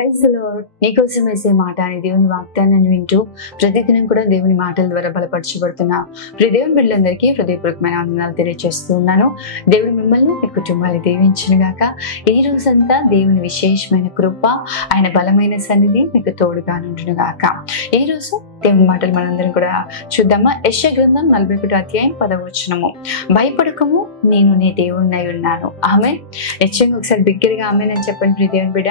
Praise the lord. నీకోసం వేసే మాట అని దేవుని వాగ్దానాన్ని వింటూ ప్రతిదినం కూడా దేవుని మాటల ద్వారా బలపరచబడుతున్న దేవుని బిడ్డలందరికీ హృదయపూర్వకమైన వందనాలు తెలియజేస్తూ ఉన్నాను. దేవుడు మిమ్మల్ని మీ కుటుంబాన్ని దీవించును గాక. ఈ రోజంతా దేవుని విశేషమైన కృప, ఆయన బలమైన సన్నిధి మీకు తోడుగా ఉండును గాక. ఈ రోజు దేవుని మాటలు మనందరం కూడా చూద్దామా. యెషయా గ్రంథం 41వ అధ్యాయం 10వ వచనము. భయపడకము, నేను నీ దేవుడినై ఉన్నాను. ఆమె నిశ్చయంగా ఒకసారి బిగ్గరగా ఆమె అని చెప్పండి. దేవుని బిడ్డ,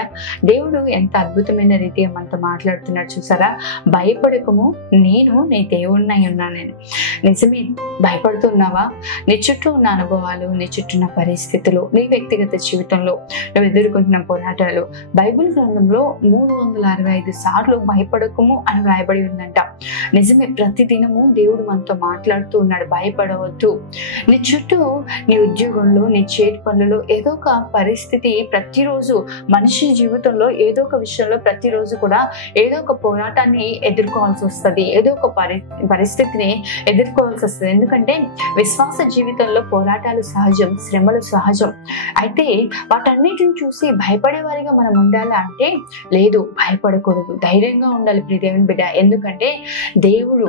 దేవుడు ఎంత అద్భుతమైన రీతిగా మనతో మాట్లాడుతున్నాడు చూసారా. భయపడకము, నేను నీ దేవుడినై ఉన్నానని. నిజమే, భయపడుతున్నావా? నీ చుట్టూ ఉన్న అనుభవాలు, నీ చుట్టూ ఉన్న పరిస్థితులు, నీ వ్యక్తిగత జీవితంలో నువ్వు ఎదుర్కొంటున్న పోరాటాలు బైబిల్ గ్రంథంలో 365 సార్లు భయపడకము అని రాయబడి ఉందంట. నిజమే, ప్రతిదినము దేవుడు మనతో మాట్లాడుతూ ఉన్నాడు. భయపడవద్దు. నీ చుట్టూ, నీ ఉద్యోగంలో, నీ చేతి పనులలో ఏదో ఒక పరిస్థితి, ప్రతిరోజు మనిషి జీవితంలో ఏదో ఒక విషయంలో ప్రతిరోజు కూడా ఏదో ఒక పోరాటాన్ని ఎదుర్కోవాల్సి వస్తుంది. ఏదో ఒక పరిస్థితిని ఎదుర్కోవాల్సి వస్తుంది. ఎందుకంటే విశ్వాస జీవితంలో పోరాటాలు సహజం, శ్రమలు సహజం. అయితే వాటన్నిటిని చూసి భయపడే వారిగా మనం ఉండాలా అంటే లేదు, భయపడకూడదు. ధైర్యంగా ఉండాలి ప్రియ దేవుని బిడ్డ. ఎందుకంటే దేవుడు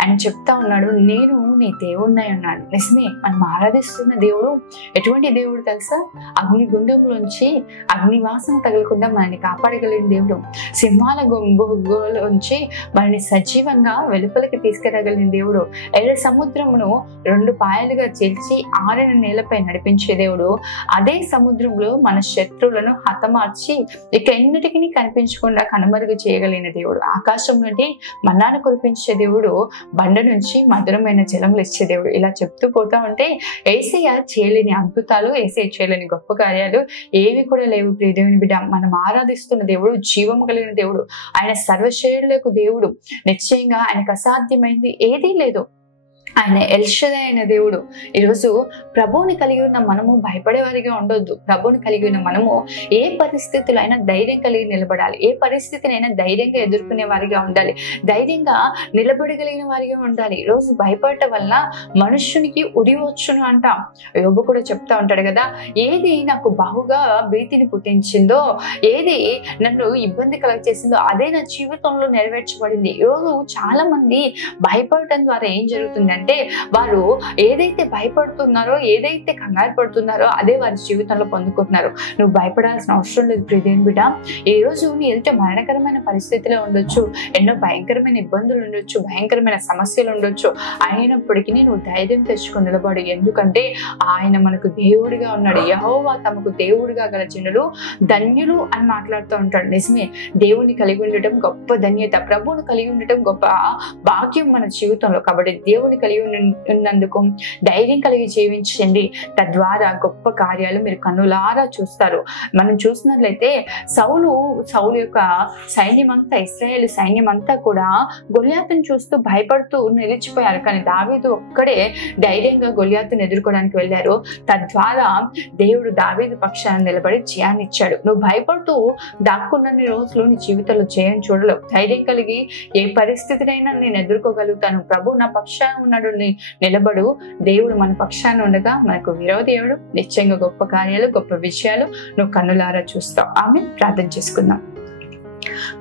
ఆయన చెప్తా ఉన్నాడు, నేను నీ దేవుడినై ఉన్నాడు. నిజమే, మనం ఆరాధిస్తున్న దేవుడు ఎటువంటి దేవుడు తెలుసా? అగ్ని గుండంలోంచి అగ్ని వాసన తగలకుండా మనల్ని కాపాడగలిగిన దేవుడు. సింహాల గుంపులోంచి మనల్ని సజీవంగా వెలుపలికి తీసుకురాగలిగిన దేవుడు. ఎర్ర సముద్రమును 2 పాయలుగా చేల్చి ఆరిన నేలపై నడిపించే దేవుడు. అదే సముద్రంలో మన శత్రువులను హతమార్చి ఇక ఎన్నటికీ కనిపించకుండా కనుమరుగు చేయగలిగిన దేవుడు. ఆకాశం నుండి మన్నాను కురిపించే దేవుడు. బండ నుంచి మధురమైన జలములు ఇచ్చే దేవుడు. ఇలా చెప్తూ పోతా ఉంటే యేసయ్య చేయలేని అద్భుతాలు, యేసయ్య చేయలేని గొప్ప కార్యాలు ఏవి కూడా లేవు ప్రియ దేవుని బిడ్డ. మనం ఆరాధిస్తున్న దేవుడు జీవము కలిగిన దేవుడు. ఆయన సర్వశరీరులకు దేవుడు. నిశ్చయంగా ఆయనకు అసాధ్యమైంది ఏదీ లేదు. ఆయన ఎల్షదాయ్ అయిన దేవుడు. ఈరోజు ప్రభువుని కలిగి ఉన్న మనము భయపడే వారిగా ఉండొద్దు. ప్రభువుని కలిగి ఉన్న మనము ఏ పరిస్థితుల్లో అయినా ధైర్యం కలిగి నిలబడాలి. ఏ పరిస్థితినైనా ధైర్యంగా ఎదుర్కొనే వారిగా ఉండాలి. ధైర్యంగా నిలబడగలిగిన వారిగా ఉండాలి. ఈరోజు భయపడటం వల్ల మనుష్యునికి ఉరి వచ్చును అంట. యోబు కూడా చెప్తా ఉంటాడు కదా, ఏది నాకు బహుగా భీతిని పుట్టించిందో, ఏది నన్ను ఇబ్బంది కలగచేసిందో అదే నా జీవితంలో నెరవేర్చబడింది. ఈరోజు చాలా మంది భయపడటం ద్వారా ఏం జరుగుతుంది అంటే, వారు ఏదైతే భయపడుతున్నారో, ఏదైతే కంగారు పడుతున్నారో అదే వారి జీవితంలో పొందుకుంటున్నారు. నువ్వు భయపడాల్సిన అవసరం లేదు ప్రియ దేవుని బిడ్డ. ఈ రోజు నీ ఎదుట మరణకరమైన పరిస్థితిలో ఉండొచ్చు, ఎన్నో భయంకరమైన ఇబ్బందులు ఉండొచ్చు, భయంకరమైన సమస్యలు ఉండొచ్చు. అయినప్పటికీ నువ్వు ధైర్యం తెచ్చుకొని నిలబడు. ఎందుకంటే ఆయన మనకు దేవుడిగా ఉన్నాడు. యెహోవా తమకు దేవుడిగా గల జనులు ధన్యులు అని మాట్లాడుతూ ఉంటాడు. నిజమే, దేవుని కలిగి ఉండటం గొప్ప ధన్యత, ప్రభువుని కలిగి ఉండటం గొప్ప భాగ్యం మన జీవితంలో. కాబట్టి దేవుని కలిగి ఉన్నందుకు ధైర్యం కలిగి జీవించండి. తద్వారా గొప్ప కార్యాలు మీరు కన్నులారా చూస్తారు. మనం చూసినట్లయితే సౌలు యొక్క సైన్యం అంతా, ఇశ్రాయేలు సైన్యం అంతా కూడా గొల్యాతును చూస్తూ భయపడుతూ నిలిచిపోయారు. కానీ దావీదు ఒక్కడే ధైర్యంగా గొల్యాతును ఎదుర్కోవడానికి వెళ్ళారు. తద్వారా దేవుడు దావీదు పక్షాన నిలబడి జయాన్ని ఇచ్చాడు. నువ్వు భయపడుతూ దాక్కున్నన్ని రోజులు నీ జీవితంలో జయం చూడలేవు. ధైర్యం కలిగి ఏ పరిస్థితినైనా నేను ఎదుర్కోగలుగుతాను, ప్రభు నా పక్షాన ఉన్నాడు నిలబడు. దేవుడు మన పక్షాన ఉండగా మనకు విరోధి ఎవడు? నిశ్చయంగా గొప్ప కార్యాలు, గొప్ప విజయాలు నువ్వు కన్నులారా చూస్తావు. ఆమె ప్రార్థన చేసుకుందాం.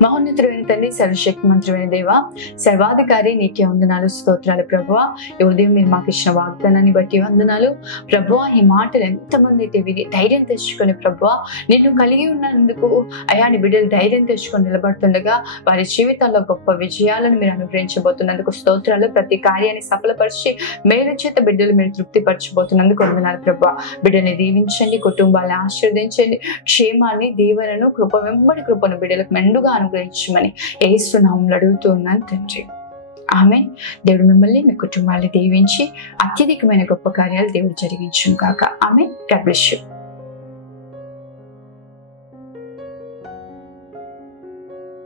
మహోన్నతుడైన తండ్రి, సర్వశక్తి మంత్రమైన దేవా, సర్వాధికారి, నీకే వందనాలు, స్తోత్రాలు ప్రభువా. ఈ ఉదయం మీరు మాకు ఇచ్చిన వాగ్దానాన్ని బట్టి వందనాలు ప్రభువా. ఈ మాటలు ఎంతమంది అయితే విని ధైర్యం తెచ్చుకొని ప్రభువా నిన్ను కలిగి ఉన్నందుకు అయా నీ బిడ్డలు ధైర్యం తెచ్చుకొని నిలబడుతుండగా వారి జీవితాల్లో గొప్ప విజయాలను మీరు అనుగ్రహించబోతున్నందుకు స్తోత్రాలు. ప్రతి కార్యాన్ని సఫలపరిచి మేలు చేత బిడ్డలు మీరు తృప్తిపరచబోతున్నందుకు వందనాలు ప్రభువా. బిడ్డని దీవించండి, కుటుంబాలను ఆశీర్వదించండి, క్షేమాన్ని, దీవెనను, కృప వెంబడి కృపను బిడ్డలకు మెండుగా అనుగ్రహించమని యేసు నామములో అడుగుతూ ఉన్నాను తండ్రి. ఆమేన్. దేవుడు మిమ్మల్ని, మీ కుటుంబాన్ని దీవించి అత్యధికమైన గొప్ప కార్యాలు దేవుడు జరిగించును గాక. ఆమేన్. God bless you.